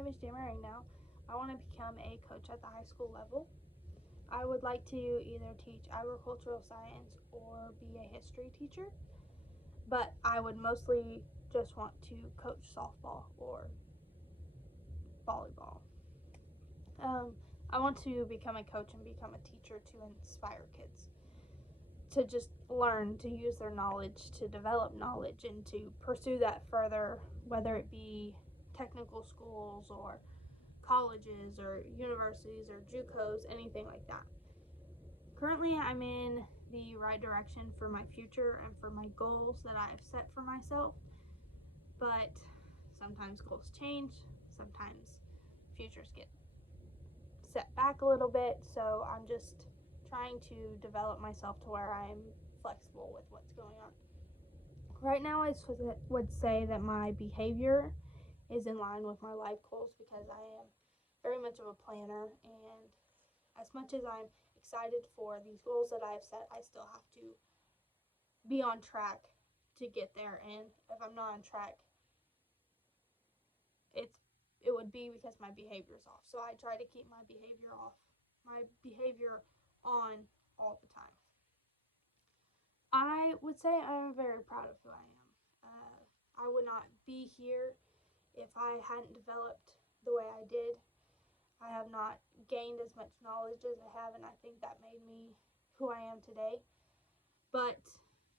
name is Jamie Ringdown. I want to become a coach at the high school level. I would like to either teach agricultural science or be a history teacher, but I would mostly just want to coach softball or volleyball. Um, I want to become a coach and become a teacher to inspire kids to just learn to use their knowledge to develop knowledge and to pursue that further, whether it be technical schools or colleges or universities or JUCOs, anything like that. Currently, I'm in the right direction for my future and for my goals that I have set for myself, but sometimes goals change, sometimes futures get set back a little bit, so I'm just trying to develop myself to where I'm flexible with what's going on. Right now, I would say that my behavior is in line with my life goals because I am very much of a planner, and as much as I'm excited for these goals that I have set, I still have to be on track to get there. And if I'm not on track, it would be because my behavior is off. So I try to keep my behavior on all the time. I would say I'm very proud of who I am. I would not be here if I hadn't developed the way I did. I have not gained as much knowledge as I have, and I think that made me who I am today. But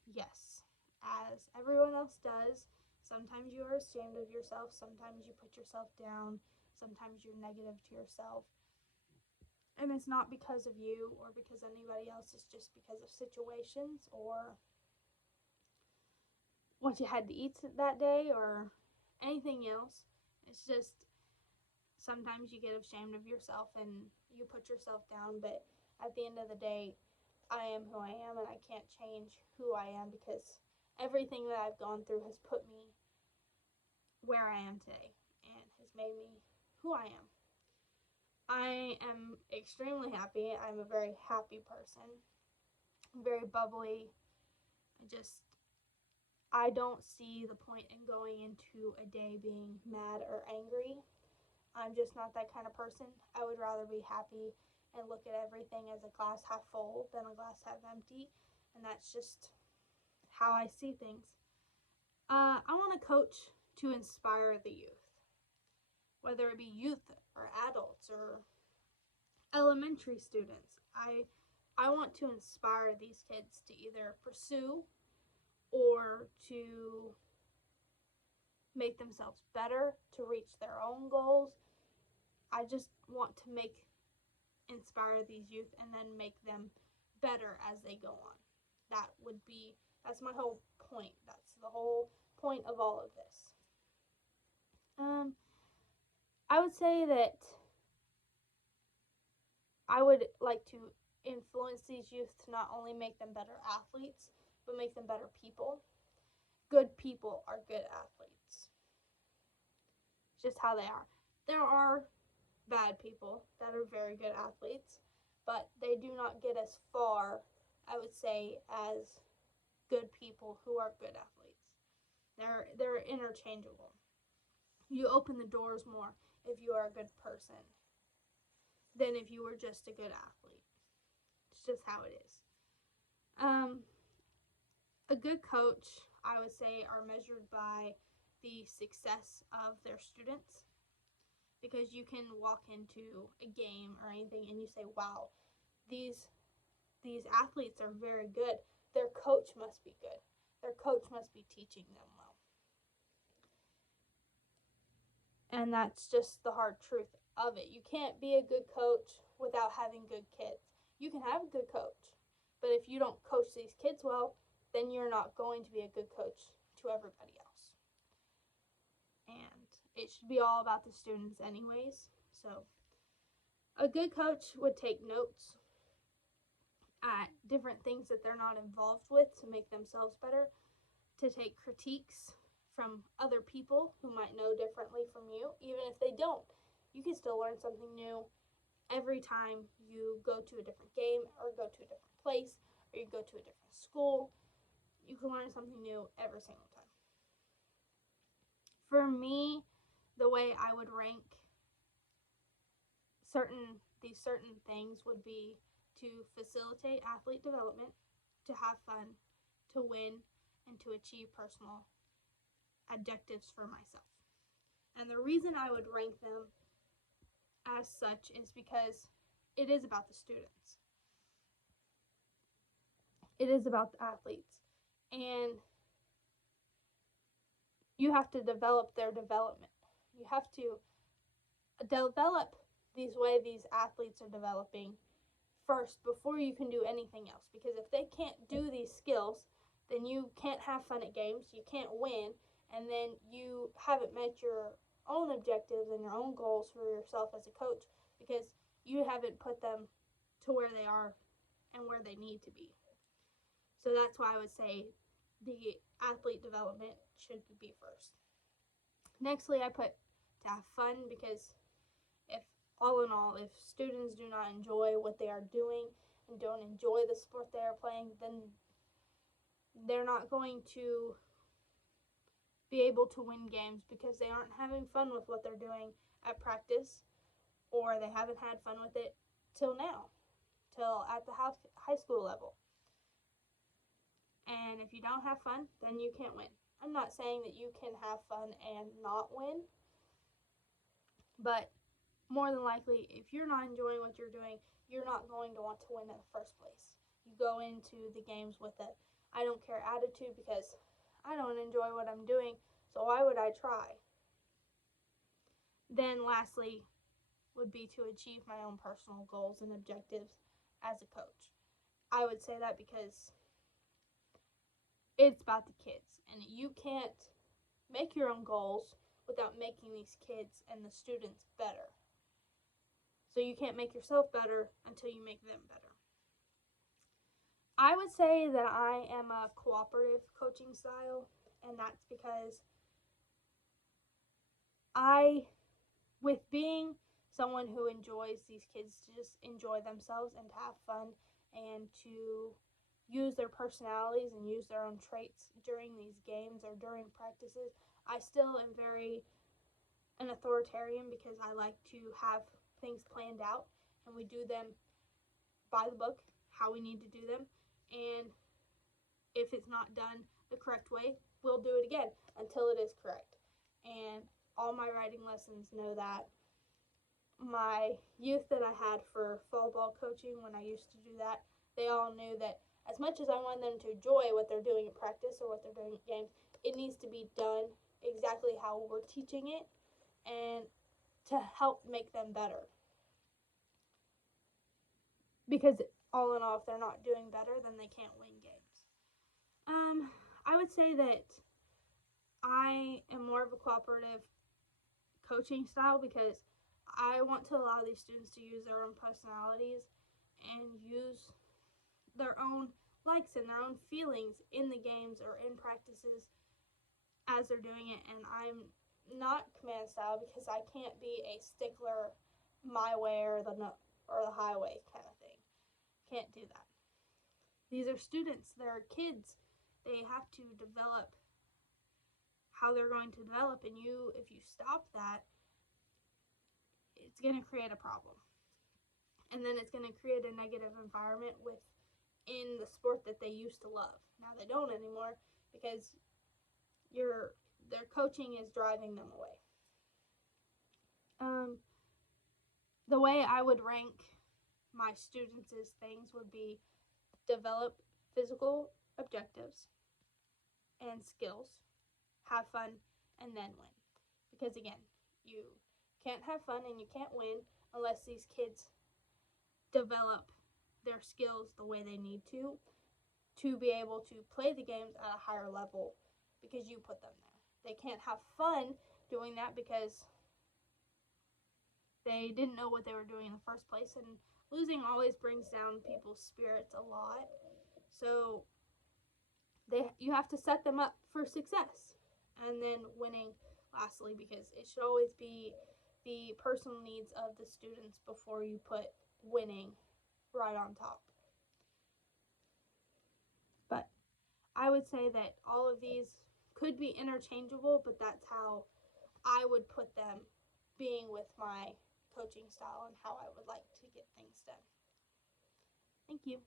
yes, as everyone else does, sometimes you are ashamed of yourself, sometimes you put yourself down, sometimes you're negative to yourself. And it's not because of you or because anybody else, it's just because of situations or what you had to eat that day or anything else. It's just sometimes you get ashamed of yourself and you put yourself down, but at the end of the day, I am who I am and I can't change who I am because everything that I've gone through has put me where I am today and has made me who I am. I am extremely happy. I'm a very happy person. I'm very bubbly. I don't see the point in going into a day being mad or angry. I'm just not that kind of person. I would rather be happy and look at everything as a glass half full than a glass half empty. And that's just how I see things. I want to coach to inspire the youth, whether it be youth or adults or elementary students. I want to inspire these kids to either pursue or to make themselves better, to reach their own goals. I just want to inspire these youth and then make them better as they go on. That's my whole point. That's the whole point of all of this. I would say that I would like to influence these youth to not only make them better athletes, but make them better people. Good people are good athletes. It's just how they are. There are bad people that are very good athletes, but they do not get as far, I would say, as good people who are good athletes. They're interchangeable. You open the doors more if you are a good person than if you were just a good athlete. It's just how it is. A good coach, I would say, are measured by the success of their students, because you can walk into a game or anything and you say, wow, these athletes are very good. Their coach must be good. Their coach must be teaching them well. And that's just the hard truth of it. You can't be a good coach without having good kids. You can have a good coach, but if you don't coach these kids well, then you're not going to be a good coach to everybody else. And it should be all about the students anyways. So a good coach would take notes at different things that they're not involved with to make themselves better, to take critiques from other people who might know differently from you, even if they don't. You can still learn something new every time you go to a different game or go to a different place or you go to a different school. You can learn something new every single time. For me, the way I would rank certain things would be to facilitate athlete development, to have fun, to win, and to achieve personal objectives for myself. And the reason I would rank them as such is because it is about the students. It is about the athletes. And you have to develop their development. You have to develop these athletes are developing first before you can do anything else. Because if they can't do these skills, then you can't have fun at games, you can't win, and then you haven't met your own objectives and your own goals for yourself as a coach because you haven't put them to where they are and where they need to be. So that's why I would say the athlete development should be first. Nextly, I put to have fun because if all in all, if students do not enjoy what they are doing and don't enjoy the sport they are playing, then they're not going to be able to win games because they aren't having fun with what they're doing at practice, or they haven't had fun with it till now, till at the high school level. And if you don't have fun, then you can't win. I'm not saying that you can have fun and not win, but more than likely, if you're not enjoying what you're doing, you're not going to want to win in the first place. You go into the games with a I don't care attitude because I don't enjoy what I'm doing, so why would I try? Then lastly would be to achieve my own personal goals and objectives as a coach. I would say that because it's about the kids, and you can't make your own goals without making these kids and the students better. So you can't make yourself better until you make them better. I would say that I am a cooperative coaching style, and that's because with being someone who enjoys these kids to just enjoy themselves and to have fun and to use their personalities and use their own traits during these games or during practices, I still am very an authoritarian because I like to have things planned out and we do them by the book, how we need to do them, and if it's not done the correct way, we'll do it again until it is correct. And all my writing lessons know that. My youth that I had for fall ball coaching when I used to do that, they all knew that as much as I want them to enjoy what they're doing in practice or what they're doing at games, it needs to be done exactly how we're teaching it and to help make them better. Because all in all, if they're not doing better, then they can't win games. I would say that I am more of a cooperative coaching style because I want to allow these students to use their own personalities and use their own likes and their own feelings in the games or in practices as they're doing it. And I'm not command style because I can't be a stickler my way or the highway kind of thing. Can't do that. These are students, they're kids. They have to develop how they're going to develop, and if you stop that, it's going to create a problem. And then it's going to create a negative environment within the sport that they used to love. Now they don't anymore because their coaching is driving them away. The way I would rank my students' things would be develop physical objectives and skills, have fun, and then win. Because again, you can't have fun and you can't win unless these kids develop their skills the way they need to be able to play the games at a higher level because you put them there. They can't have fun doing that because they didn't know what they were doing in the first place, and losing always brings down people's spirits a lot. So you have to set them up for success, and then winning lastly, because it should always be the personal needs of the students before you put winning right on top. But I would say that all of these could be interchangeable, but that's how I would put them being with my coaching style and how I would like to get things done. Thank you.